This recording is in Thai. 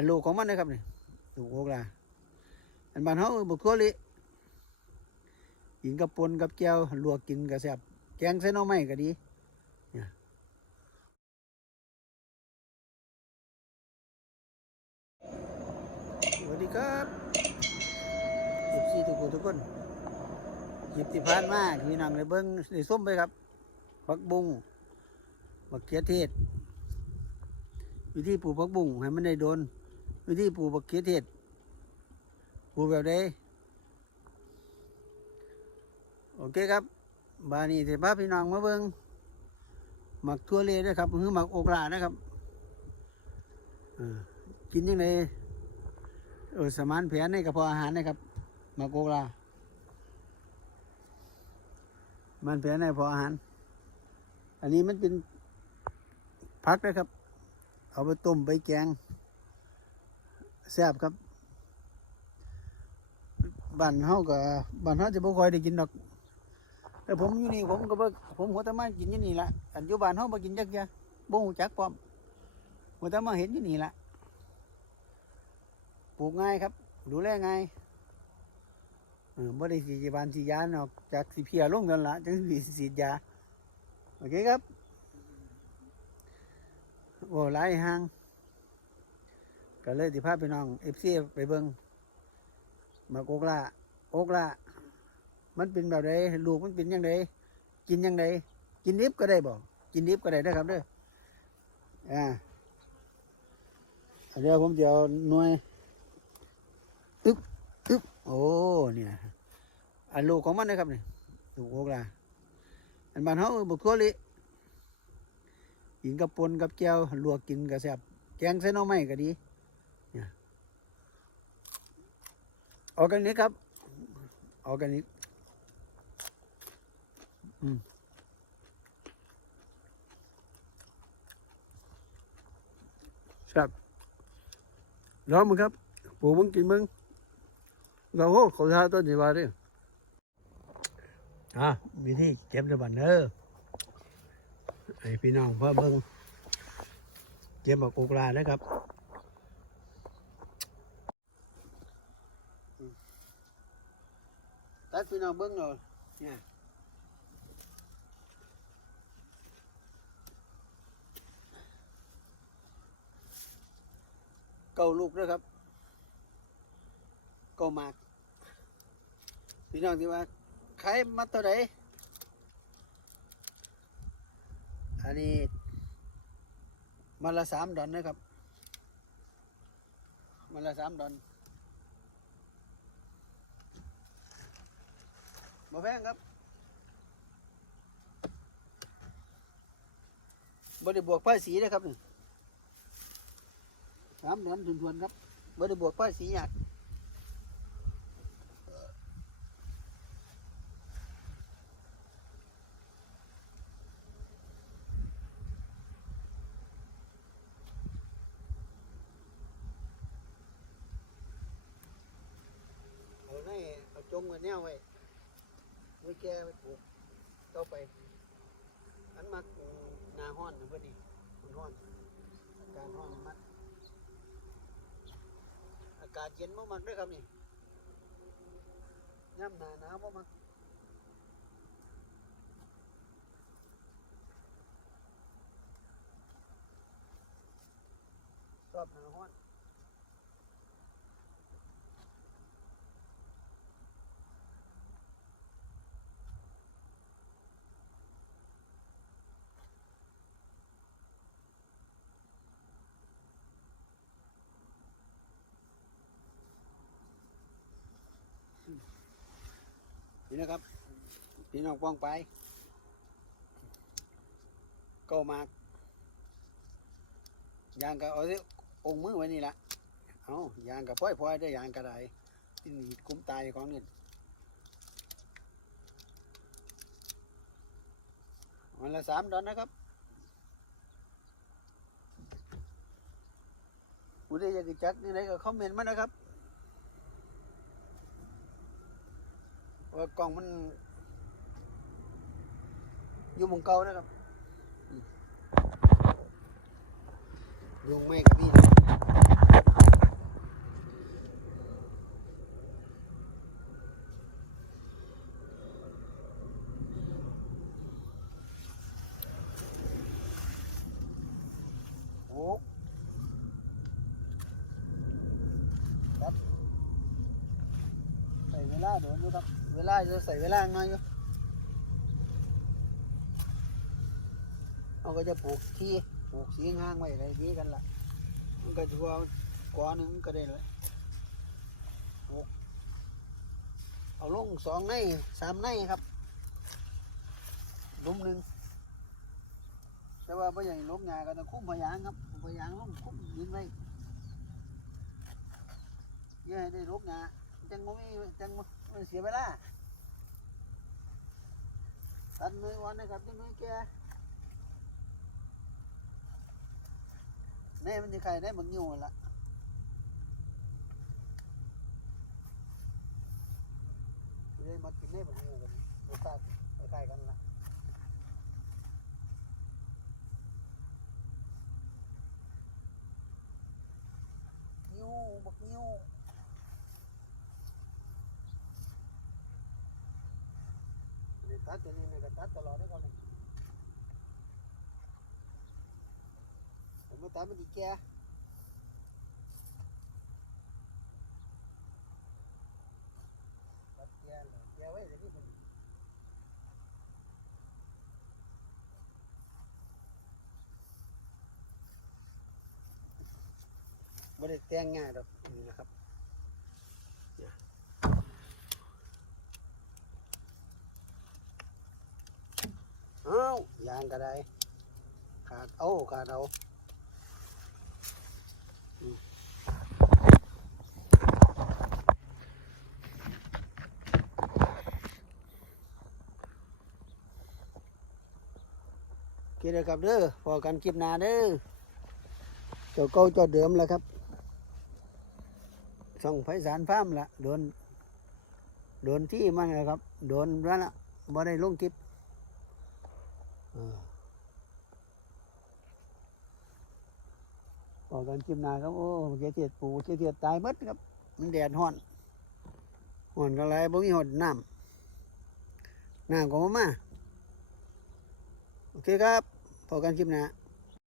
อันลูกของมันนะครับนี่ลูกโอกลาอันบ้านเฮาบุกทั่วลิกินกับปนกับแก้วลวกกินก็แซ่บแกงใส่หน่อไม้ก็ดีเนี่ยสวัสดีครับสิบสี่ทุกคนทุกคนหยิบที่ผ่านมาพี่น้องเลยเบิ้งในส้มไปครับผักบุ้งบักเขือเทศ วิธีปลูกผักบุ้งให้มันได้โดน วิธีปลูกบักเขือเทศปลูกแบบใดโอเคครับ บานี้เสพาพี่น้องมาเบิงหมักทั่วเลยนะครับคือหมักโอกลานะครับกินยังไงเออสมานแผนในกระเพาะอาหารนะครับหมักโอกลามันแผนในกระเพาะอาหาร อันนี้มันเป็นพักนะครับ เอาไปต้มไปแกง แซ่บครับบ้านเฮาก็บ้านเฮาจะบ่ค่อยได้กินดอก แต่ผมอยู่นี่ผมก็บ่ผมหัวตะมากินอยู่นี่ละอันอยู่บ้านเฮาบ่กินจักอยางบ่ฮู้จักพร้อมหัวตะมาเห็นอยู่นี่ละปลูกง่ายครับ ดูแลง่ายเออบ่ได้สีบานสียานอกจากสิเพียลงนั่นละจังสิฉียาโอเคครับโอ้หลายห้าง ก็เลยสิพาพี่น้องเอฟซีไปเบิงมาโกกลาโอกลามันเป็นแบบใดลูกมันเป็นยังไงกินยังไงกินดิบก็ได้บ่กินดิบก็ได้นะครับเด้ออ่าเดี๋ยวผมจะเอาหน่วยอึ๊บอึ๊บโอ้เนี่ยอันลูกของมันนะครับเนี่ลูกโอกลาอันบ้านเฮาบุกทั่วลิกินกับปนกับแก้วลวกกินก็แซ่บแกงใส่น่อไม้ก็ดีเนี่ย ออร์แกนิกครับ ออร์แกนิกอืมแซ่บลองมึงครับปูมึงกินมึงเราโหเขาทาต้นสีวาดิอะวิธีเก็บในบันเนอร์ให้พี่น้องเพื่อเบิ้งเก็บบักโอกลานะครับ ตัดพี่น้องเบิ้งเลยเนี่ยเก้าลูกนะครับเก้ามาก พี่น้องที่ว่าขายมัดเท่าไหร่อันนี้มันละสามดอนนะครับมันละสามดอน มาแพงครับบริบวกป้ายสีนะครับนี่สามดอนทวนๆครับบริบวกป้ายสีหยาดเอาในเอาจงไว้แนวไว้ ไว้แก่ไว้ปลูกต่อไปอันมักหนาห้อนนะเพื่อนดีมันห้อนอากาศห้อนมันมักอากาศเย็นมากๆด้วยครับนี่ย่ำหนาหนาวมากๆชอบหนาห้อน นี่นะครับ พี่น้องป้องไป ก็มากยางก็เอาสิองมือไว้นี่ละเอายางกับพ้อยพ้อยได้ยางกระไดที่นี่คุ้มตายของนี่วันละสามดอนนะครับผู้ใดอยากจะจักนี่ไหนก็คอมเมนต์มานะครับ ว่ากล่องมัน อยู่มุงเก่านะครับอืมลงไม่กับพี่ ปลูกครับใส่เวลาโดนอยู่ครับ เวลาจะใส่เวลาหน่อยอยู่เราก็จะปลูกที่ปลูกสีห้างไว้อะไรดีกันล่ะ มันก็ชัวกว่าหนึ่งก็ได้เลยปลูกเอาลงสองในสามในครับลุมหนึ่งแต่ว่าพ่อใหญ่ลงงาก็ต้องคุ้มพยางครับพยางลงคุ้มดินไว้ย่าให้ได้ลกงา จังบ่มีจังมันเสียเวลาตัดมือวันนะครับจังมือแกแน่มันจะใครได้บักอยู่ละเลยมากินได้บักอยู่กันรสชาติคล้ายกันละนิ้วบักนิ้วนี่ ตัดตัวนี้นี่ก็ตัดตลอดได้ก่อนเลยผมไม่ตัดมันดีแก่ตัดแก่เลยแก่ไว้เดี๋ยวนี้ผมไม่ได้แต่งง่ายดอกนี่นะครับ เอ้า ยางก็ได้ ขาดเอาขาดเอาเคเลยครับเด้อพอกันคลิปหน้าเด้อเจ้าเก่าเจ้าเดิมแล้วครับส่องไฟสารฟ้ามละโดน โดนที่มันเลยครับ โดนแล้วละบ่ได้ลงคลิป ต่อกันจิ้มนาครับ โอ้เกียเทียดปูเกียเทียดตายมดครับ มันแดดห่อนห่อนก็ไรบ่มีหดน้ำน้ำก็มามา โอเคครับพอกันจิ้มนา